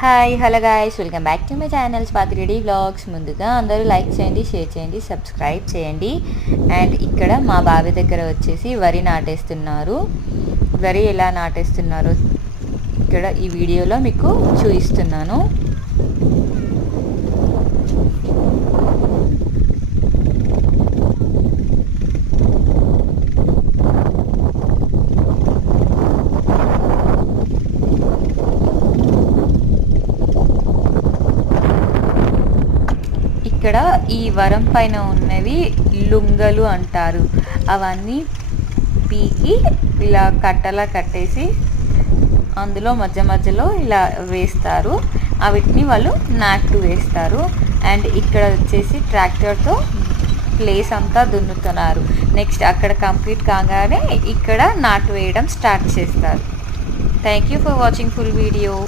Hi hello guys, welcome back to my channel Swathi Reddy vlogs. ముందుగా అందరూ like చేయండి, share చేయండి, సబ్స్క్రైబ్ చేయండి. అండ్ ఇక్కడ మా బావి దగ్గర వచ్చేసి వరి నాటేస్తున్నారు. వరి ఎలా నాటేస్తున్నారో ఇక్కడ ఈ వీడియోలో మీకు చూపిస్తున్నాను. ఇక్కడ ఈ వరం పైన ఉన్నవి లుంగలు అంటారు. అవన్నీ పీకి ఇలా కట్టలా కట్టేసి అందులో మధ్య మధ్యలో ఇలా వేస్తారు. వీటిని వాళ్ళు నాటు వేస్తారు. అండ్ ఇక్కడ వచ్చేసి ట్రాక్టర్తో ప్లేస్ అంతా దున్నుతున్నారు. నెక్స్ట్ అక్కడ కంప్లీట్ కాగానే ఇక్కడ నాటు వేయడం స్టార్ట్ చేస్తారు. Thank you for watching full video.